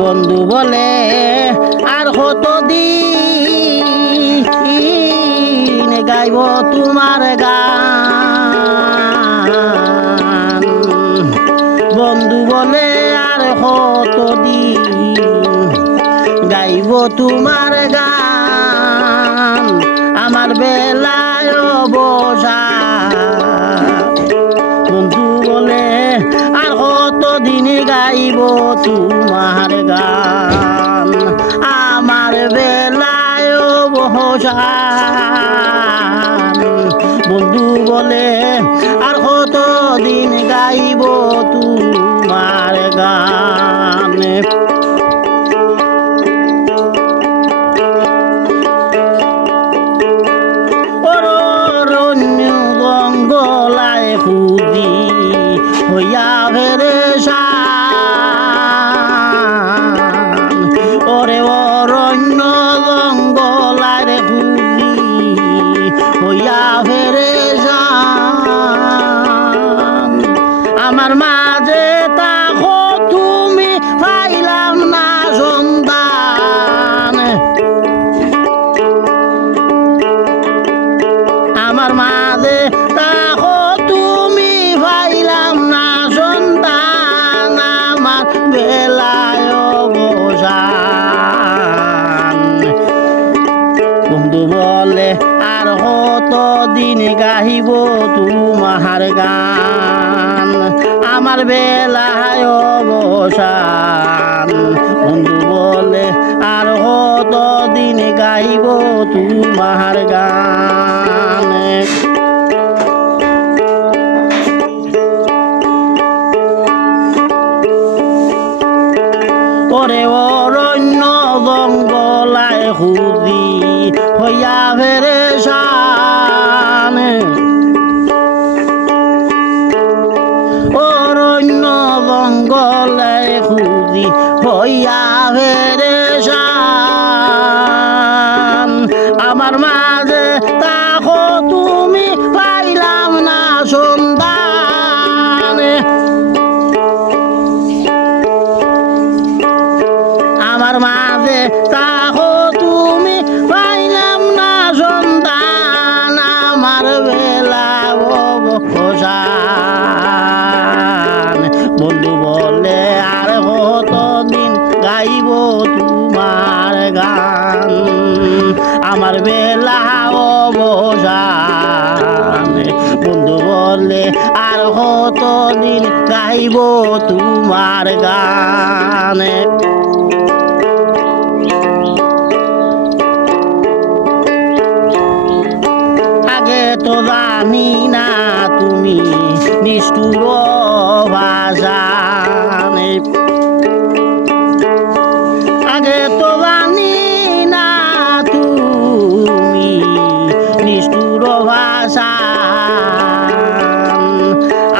বন্ধু বলে আর কতদিন গাইব তোমার গান। বন্ধু বলে আর কতদিন গাইব তোমার গান। আমার বেলায় বসা বন্ধু বলে আর কতদিন গাইব তোমার গান। আমার বেলায় বসা বন্ধু বলে আর কতদিন গাইব তোমার গান। খুদি হইয়া পেরেশান, ওরে অরণ্য জঙ্গলার খুদি হইয়া পেরেশান। আমার মাঝে তাকো তুমি পাইলাম না সন্তান। আমার মাঝে তাকো বেলায় বসান। বন্ধু বলে আর কতদিন গাইব তোমার গান। আমার বেলায় বসান। বন্ধু বলে আর কতদিন গাইব তোমার গান। ওরে অরণ্য জঙ্গলায় খুদি হইয়া পেরেশান। অরণ্য জঙ্গলায় খুদি হইয়া পেরেশান। আমার মাঝে তাকো তুমি পাইলাম না সন্তান। আমার মাঝে তাকো তুমি পাইলাম না সন্তান। আমার বেলা বসান। বন্ধু বলে আর কতদিন গাইব তোমার গান। আমার বেলা বসান। বন্ধু বলে আর কতদিন গাইব তোমার গান। আগে তো জানি না তুমি নিষ্ঠুর ভাষান। আগে তো জানি না তুমি নিষ্ঠুর ভাষান।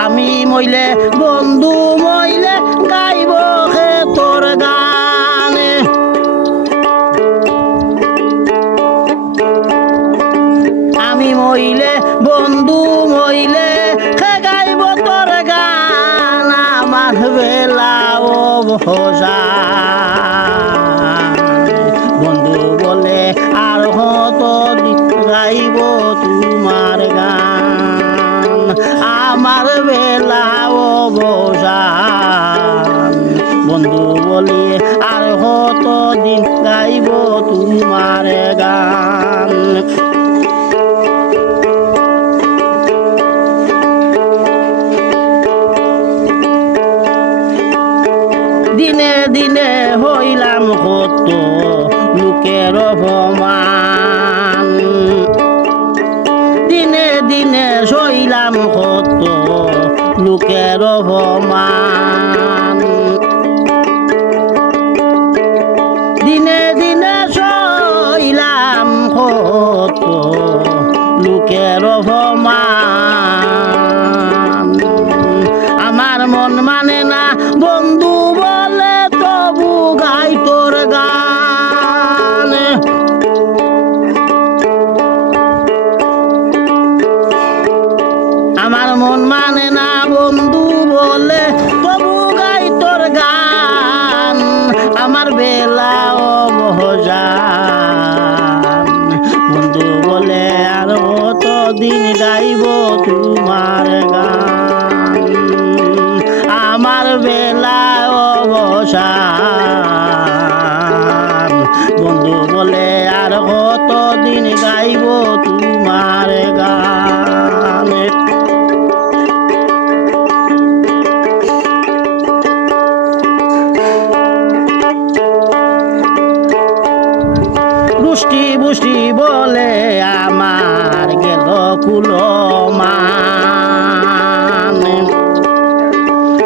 আমি মইলে বন্ধু মইলে গাইব হে তোর গানে। আমি মইলে বন্ধু মইলে গাইব তোর গান। আমার বেলাও বসান। বন্ধু বলে আর কতদিন গাইব তোমার গান। আমার বেলাও বসান। বন্ধু বলে আর কতদিন গাইব তোমার গান। দিনে দিনে হইলাম কত লোকের অপমান। দিনে দিনে সইলাম কত লোকের অপমান। দিনে দিনে সইলাম কত লোকের অপমান। আমার মন মানে না বন্ধু বলে তবু গাই তোর গান। আমার মন মানে না বন্ধু বলে তবু গাই তোর গান। বেলায় অবসান বন্ধু বলে আর কতদিন গাইব তোমার গান বুষ্টি বুষ্টি বলে আমার গেল কুলমান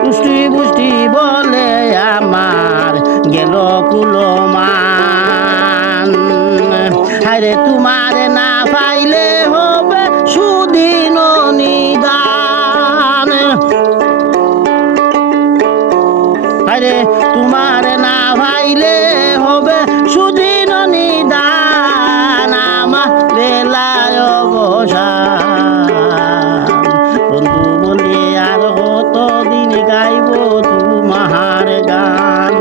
বুষ্টি বুষ্টি বলে আমার গেল কুলমান হায়রে তোমার না পাইলে হবে সুদিন নিদান হায়রে তোমার না পাইলে হবে সুদিন নিদান আমার বেলায় অবসান বন্ধু বলে আর কতদিন গাইব তোমার গান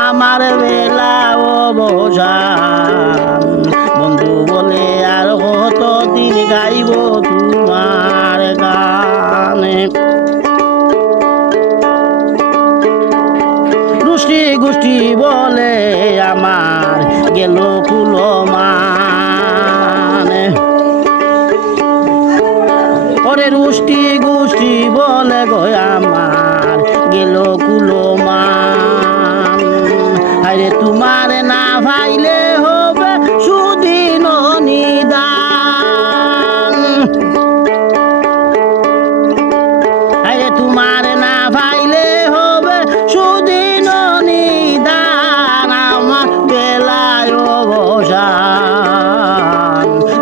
আমার বেলা অবসান বন্ধু বলে আর কতদিন গাইব তোমার গান গোষ্ঠী গোষ্ঠী বলে আমার গেল কুলমান ওরে রুষ্টি গোষ্ঠী বলে গো আমার গেল কুলমান আরে তোমার না ভাইলে হবে সুদিন নিদান আরে তোমার না ভাইলে হবে সুদিন নিদান আমার বেলায় অবসান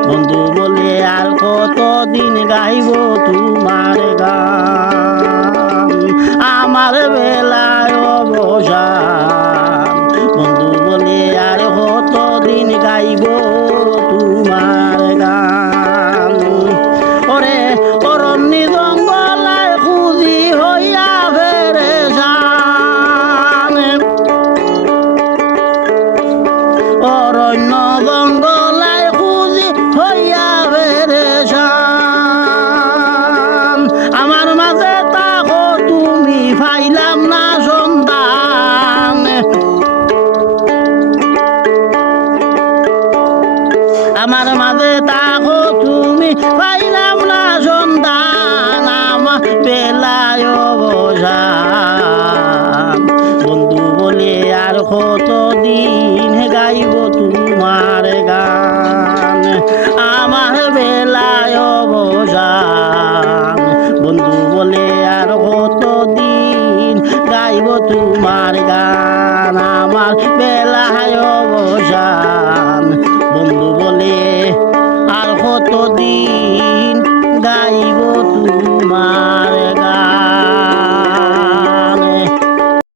বন্ধু বলে আর কতদিন গাইব তোমার গান আমার বেলায় অবসান বন্ধু বলে আর কতদিন গাইব তোমার গান ওরে অরণ্য জঙ্গলায় খুঁজি হইয়া পেরেশান অরণ্য জঙ্গলায় খুঁজি হইয়া পেরেশান আমার মাঝে তাকো তুমি পাইলাম না সন্তান আমার মাঝে তাকো তুমি পাইলাম না সন্তান আমার বেলায় অবসান বন্ধু বলে আর কতদিন গাইব তোমার গান আমার বেলায় অবসান বন্ধু বলে আর কতদিন গাইব তোমার গান আমার বেলায় অবসান বন্ধু বলে আর কতদিন